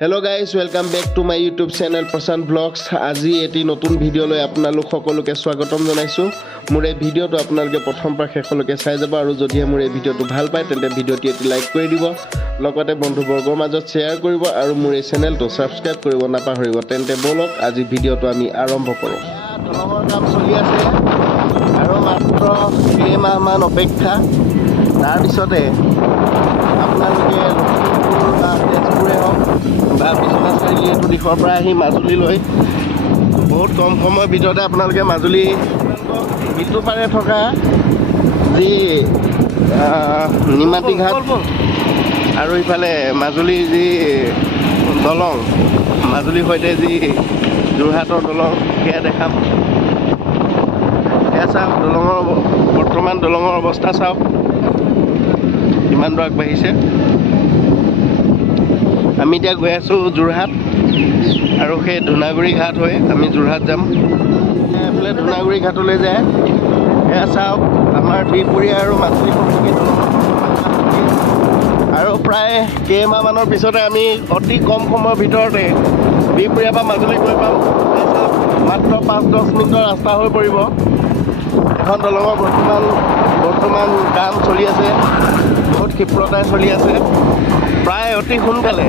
Hello guys, welcome back to my YouTube channel Prashant Vlogs. আজি এটি নতুন video লৈ আপোনালোক সকলোকে স্বাগতম জনাইছো। মোৰ এই ভিডিওটো আপোনালোকে প্ৰথম পৰা শেষলৈকে চাই যাব আৰু যদি মোৰ এই ভিডিওটো ভাল পায় তেন্তে ভিডিওটি এটি লাইক কৰি দিব, লগতে বন্ধুবৰ্গৰ মাজত শ্বেয়াৰ কৰিব আৰু মোৰ এই চেনেলটো সাবস্ক্ৰাইব কৰিব নাপাহৰিব। তেন্তে বলক আজি ভিডিওটো আমি আৰম্ভ কৰোঁ। দলঙৰ কাম চলি আছে আৰু মাত্ৰ কেইমাহমান অপেক্ষা, তাৰ পিছতে আপোনালোকে তেজপুৰে হওক বা বিশ্বনাথ চাৰিআলি এইটো দিশৰ পৰা আহি মাজুলীলৈ বহুত কম সময়ৰ ভিতৰতে আপোনালোকে মাজুলী ইটো পাৰে থকা যি নিমাতী ঘাট আৰু ইফালে মাজুলীৰ যি দলং, মাজুলীৰ সৈতে যি যোৰহাটৰ দলং সেয়া দেখাম। সেয়া চাওক, বৰ্তমান দলঙৰ অৱস্থা চাওক কিমান দূৰ আগবাঢ়িছে। আমি এতিয়া গৈ আছোঁ যোৰহাট আৰু সেই ধূনাগুৰি ঘাট হৈ আমি যোৰহাট যাম। এইফালে ধূনাগুৰি ঘাটলৈ যায়। এয়া চাওক আমাৰ বিহপুৰীয়া আৰু মাজুলী সংযোগী আৰু প্ৰায় কেইমাহমানৰ পিছতে আমি অতি কম সময়ৰ ভিতৰতে বিহপুৰীয়া পৰা মাজুলী গৈ পাম। মাত্ৰ 5-10 মিনিটৰ ৰাস্তা হৈ পৰিব। এখন দলঙৰ বৰ্তমান কাম চলি আছে, বহুত ক্ষিপ্ৰতাৰে চলি আছে। প্ৰায় অতি সোনকালে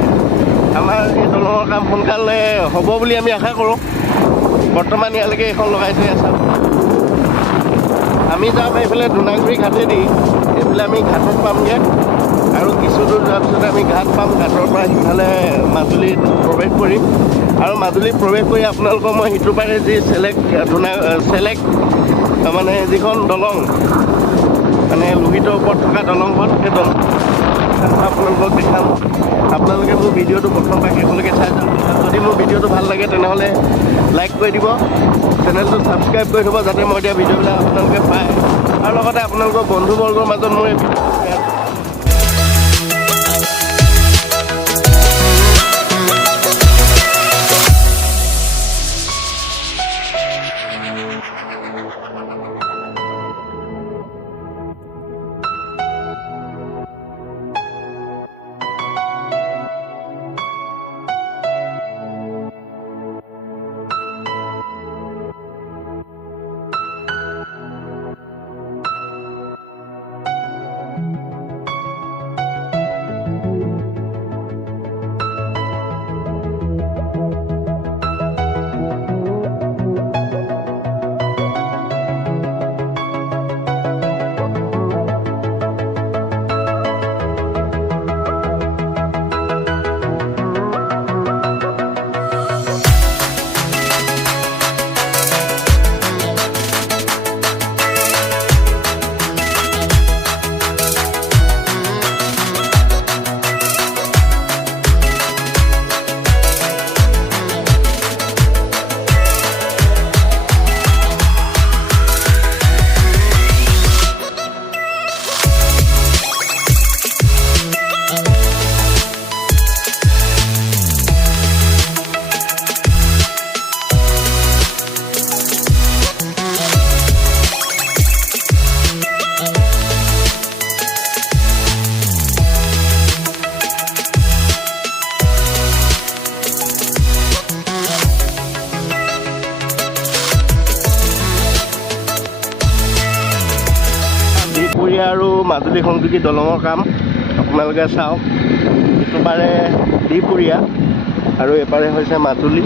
আমাৰ এই দলঙৰ কাম সোনকালে হ'ব বুলি আমি আশা কৰোঁ। বৰ্তমান ইয়ালৈকে এখন লগাইছে আছে। আমি যাম এইফালে ধূনাগুৰি ঘাটেদি, এইফালে আমি ঘাটত পামগৈ আৰু কিছু দূৰ যোৱাৰ পিছতে আমি ঘাট পাম। ঘাটৰ পৰা সিফালে মাজুলীত প্ৰৱেশ কৰিম আৰু মাজুলীত প্ৰৱেশ কৰি আপোনালোকক মই সিটো পাৰে যি চেলেক মানে যিখন দলং মানে লোহিতৰ ওপৰত থকা দলংখন, সেই দলং আপোনালোকক দেখাম। আপোনালোকে মোৰ ভিডিঅ'টো প্ৰথম পৰা শেষলৈকে চাই যাওক। যদি মোৰ ভিডিঅ'টো ভাল লাগে তেনেহ'লে লাইক কৰি দিব, চেনেলটো ছাবস্ক্ৰাইব কৰি থ'ব যাতে মই দিয়া ভিডিঅ'বিলাক আপোনালোকে পায় আৰু লগতে আপোনালোকৰ বন্ধুবৰ্গৰ মাজত মোৰ এই বিহপুৰীয়া আৰু মাজুলী সংযোগী দলঙৰ কাম আপোনালোকে চাওক। ইটো পাৰে বিহপুৰীয়া আৰু এপাৰে হৈছে মাজুলী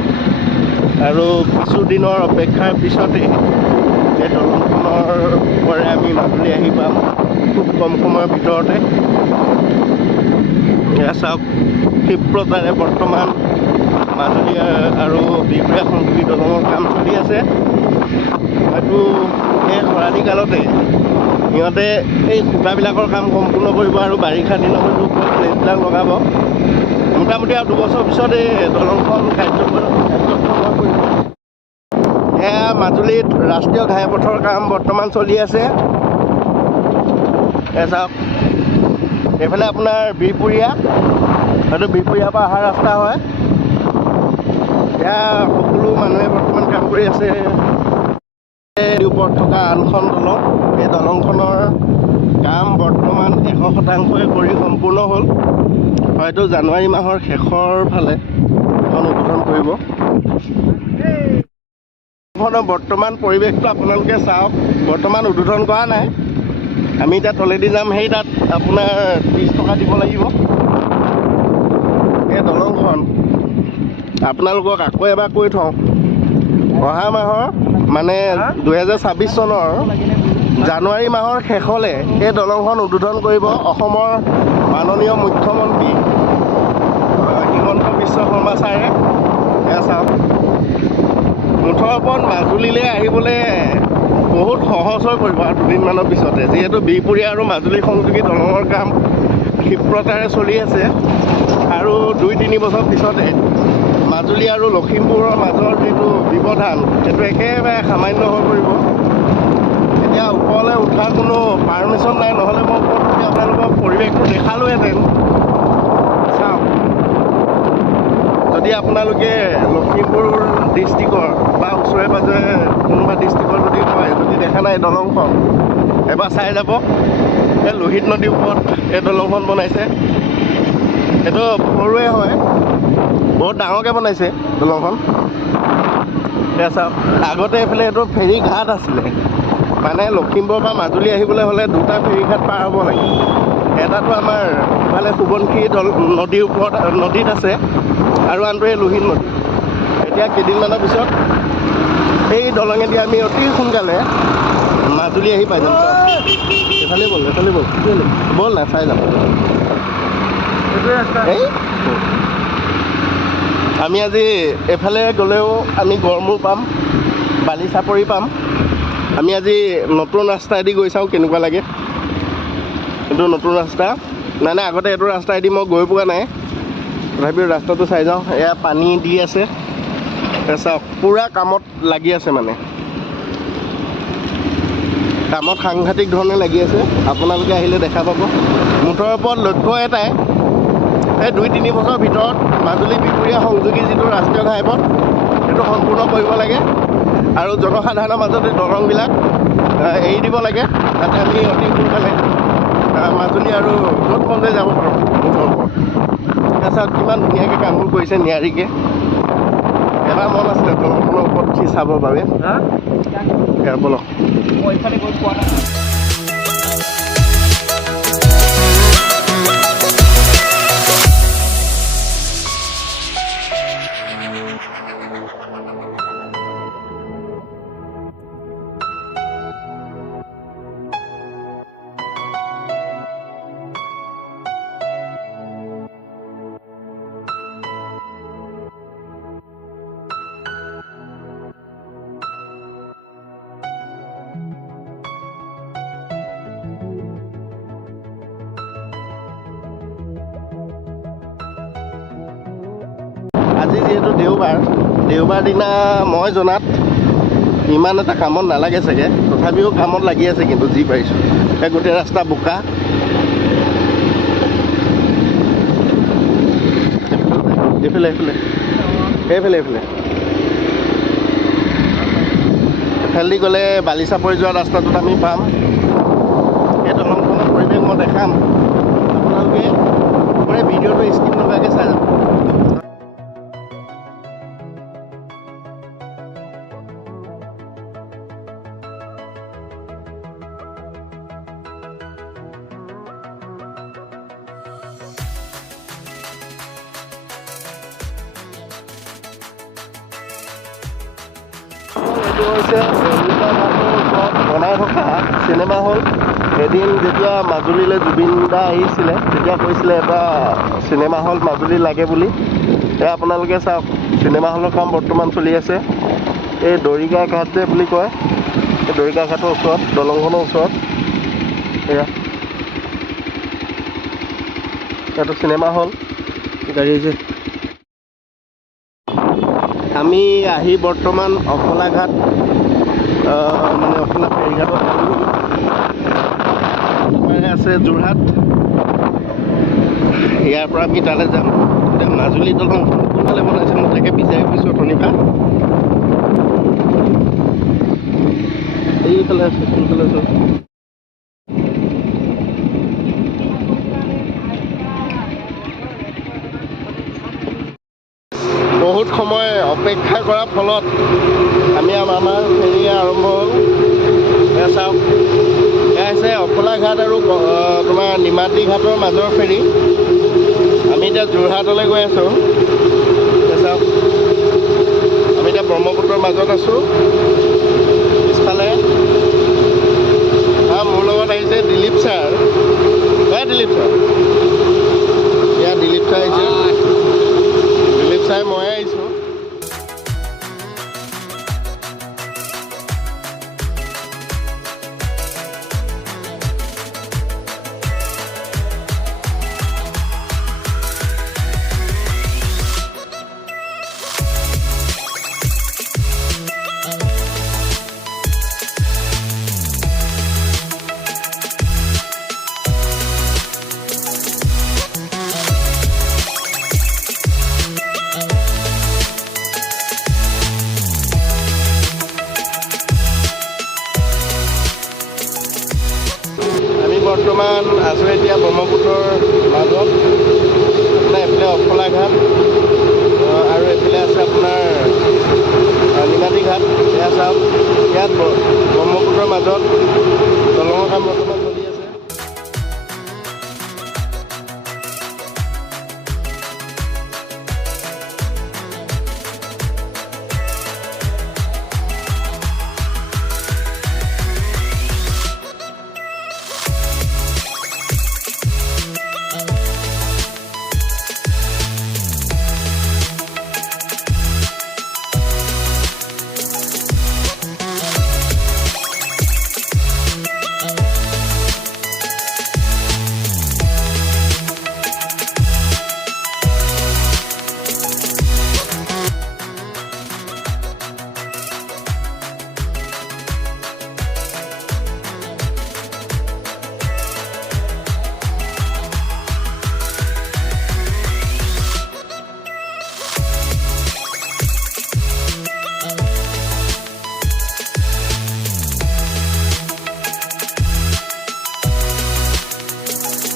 আৰু কিছুদিনৰ অপেক্ষাৰ পিছতে এই দলংখনৰ পৰা আমি মাজুলী আহি পাম খুব কম সময়ৰ ভিতৰতে। এয়া চাওক ক্ষিপ্ৰতাৰে বৰ্তমান মাজুলী আৰু বিহপুৰীয়া সংযোগী দলঙৰ কাম চলি আছে। হয়তো এই খৰালি কালতে সিহঁতে এই খুঁটাবিলাকৰ কাম সম্পূৰ্ণ কৰিব আৰু বাৰিষা দিনত হয়তো প্লেটবিলাক লগাব। মোটামুটি আৰু 2 বছৰ পিছত এই দলংখন কাৰ্যক্ষম কৰিব। এয়া মাজুলীত ৰাষ্ট্ৰীয় ঘাইপথৰ কাম বৰ্তমান চলি আছে। এয়া চাওক এইফালে আপোনাৰ বিহপুৰীয়া, হয়তো বিহপুৰীয়াৰ পৰা অহা ৰাস্তা হয়। এয়া সকলো মানুহে বৰ্তমান কাম কৰি আছে। ওপৰত থকা আনখন দলং, এই দলংখনৰ কাম বৰ্তমান 100% কৰি সম্পূৰ্ণ হ'ল। হয়তো জানুৱাৰী মাহৰ শেষৰ ফালে এখন উদ্বোধন কৰিব। বৰ্তমান পৰিৱেশটো আপোনালোকে চাওক। বৰ্তমান উদ্বোধন কৰা নাই। আমি এতিয়া তলেদি যাম, সেই তাত আপোনাৰ 30 টকা দিব লাগিব। এই দলংখন আপোনালোকক আকৌ এবাৰ কৈ থওঁ, অহা মাহৰ মানে 2026 চনৰ জানুৱাৰী মাহৰ শেষলৈ এই দলংখন উদ্বোধন কৰিব অসমৰ মাননীয় মুখ্যমন্ত্ৰী হিমন্ত বিশ্ব শৰ্মা ছাৰে। এয়া চাওক, মুঠৰ ওপৰত মাজুলীলৈ আহিবলৈ বহুত সহজ হৈ পৰিব আৰু দুদিনমানৰ পিছতে, যিহেতু বিহপুৰীয়া আৰু মাজুলী সংযোগী দলঙৰ কাম ক্ষিপ্ৰতাৰে চলি আছে। আৰু 2-3 বছৰ পিছতে মাজুলী আৰু লখিমপুৰৰ মাজৰ যিটো ব্যৱধান সেইটো একেবাৰে সামান্য হৈ পৰিব। এতিয়া ওপৰলৈ উঠাৰ কোনো পাৰ্মিশ্যন নাই, নহ'লে মই ওপৰত উঠি আপোনালোকক পৰিৱেশটো দেখালোহেঁতেন। চাওক, যদি আপোনালোকে লখিমপুৰ ডিষ্ট্ৰিক্টৰ বা ওচৰে পাঁজৰে কোনোবা ডিষ্ট্ৰিক্টৰ যদি হয়, যদি দেখা নাই দলংখন, এবাৰ চাই যাব। এই লোহিত নদীৰ ওপৰত এই দলংখন বনাইছে। এইটো সৰুৱে হয়, বহুত ডাঙৰকৈ বনাইছে দলংখন। এতিয়া চাওক, আগতে এইফালে এইটো ফেৰী ঘাট আছিলে। মানে লখিমপুৰৰ পৰা মাজুলী আহিবলৈ হ'লে 2টা ফেৰী ঘাট পাৰ হ'ব লাগে। এটাটো আমাৰ ইফালে সোৱণশিৰি নদীৰ ওপৰত নদীত আছে, আৰু আনটো এই লোহিত নদী। এতিয়া কেইদিনমানৰ পিছত এই দলঙেদি আমি অতি সোনকালে মাজুলী আহি পাই যাম। এইফালে ব'ল, এইফালে ব'ল, ব'ল না চাই যাম। এই আমি আজি এফালে গ'লেও আমি গড়মূৰ পাম, বালিচাপৰি পাম। আমি আজি নতুন ৰাস্তাইদি গৈ চাওঁ কেনেকুৱা লাগে। এইটো নতুন ৰাস্তা, নাই আগতে এইটো ৰাস্তাইদি মই গৈ পোৱা নাই, তথাপিও ৰাস্তাটো চাই যাওঁ। এয়া পানী দি আছে, চাওক পূৰা কামত লাগি আছে। মানে কামত সাংঘাতিক ধৰণে লাগি আছে, আপোনালোকে আহিলে দেখা পাব। মুঠৰ ওপৰত লক্ষ্য এটাই, এই 2-3 বছৰৰ ভিতৰত মাজুলী বিহপুৰীয়া সংযোগী যিটো ৰাষ্ট্ৰীয় ঘাইপথ সেইটো সম্পূৰ্ণ কৰিব লাগে। আৰু জনসাধাৰণৰ মাজত এই দলংবিলাক এৰি দিব লাগে, যাতে আমি অতি সোনকালে মাজুলী আৰু য'ত মন যাব পাৰোঁ মুঠৰ ওপৰত। তাৰপিছত কিমান ধুনীয়াকৈ কামবোৰ কৰিছে নিয়াৰিকৈ। এবাৰ মন আছিলে দলংখনৰ ওপৰত উঠি চাবৰ বাবে। ইয়াৰ বলক আজি যিহেতু দেওবাৰ দিনা মই জনাত ইমান এটা কামত নালাগে চাগে, তথাপিও কামত লাগি আছে। কিন্তু যি পাৰিছোঁ, এই গোটেই ৰাস্তা বোকা। এইফালে এফালেদি গ'লে বালিচাপৰি যোৱা ৰাস্তাটোত আমি পাম। এই দলংখনৰ পৰিৱেশ মই দেখাম, আপোনালোকে পুৰা ভিডিঅ'টো স্কিপ নকৰাকৈ চাই যাব। এইটো হৈছে বনাই থকা চিনেমা হল। এদিন যেতিয়া মাজুলীলৈ জুবিন দা আহিছিলে তেতিয়া কৈছিলে এটা চিনেমা হল মাজুলী লাগে বুলি। এয়া আপোনালোকে চাওক, চিনেমা হলৰ কাম বৰ্তমান চলি আছে। এই দৰিকা ঘাট যে বুলি কয়, এই দৰিকা ঘাটৰ ওচৰত, দলংখনৰ ওচৰত এয়া এইটো চিনেমা হল। গাড়ী আছে। আমি আহি বৰ্তমান অফলাঘাট মানে অফলা ফেৰীঘাটত আছে যোৰহাট। ইয়াৰ পৰা আমি তালৈ যাম। এতিয়া মাজুলী দলংখন কোনফালে বনাইছে মই তাকে বিচাৰি ফুৰিছোঁ অথনিৰ পৰা। এইফালে আছে, কোনফালে আছে বহুত সময় অপেক্ষা কৰাৰ ফলত আমি আমাৰ ফেৰী আৰম্ভ হ'ল। এয়া চাওক, এয়া হৈছে অফলা ঘাট আৰু তোমাৰ নিমাতী ঘাটৰ মাজৰ ফেৰী। আমি এতিয়া যোৰহাটলৈ গৈ আছোঁ। এয়া চাওক, আমি এতিয়া ব্ৰহ্মপুত্ৰৰ মাজত আছোঁ। পিছফালে মোৰ লগত আহিছে দিলীপ ছাৰ। দিলীপ ছাৰ, এয়া দিলীপ ছাৰ আহিছে। দিলীপ ছাৰ মই আহিছোঁ। বৰ্তমান আছোঁ এতিয়া ব্ৰহ্মপুত্ৰৰ মাজত। আপোনাৰ এইফালে অফলা ঘাট,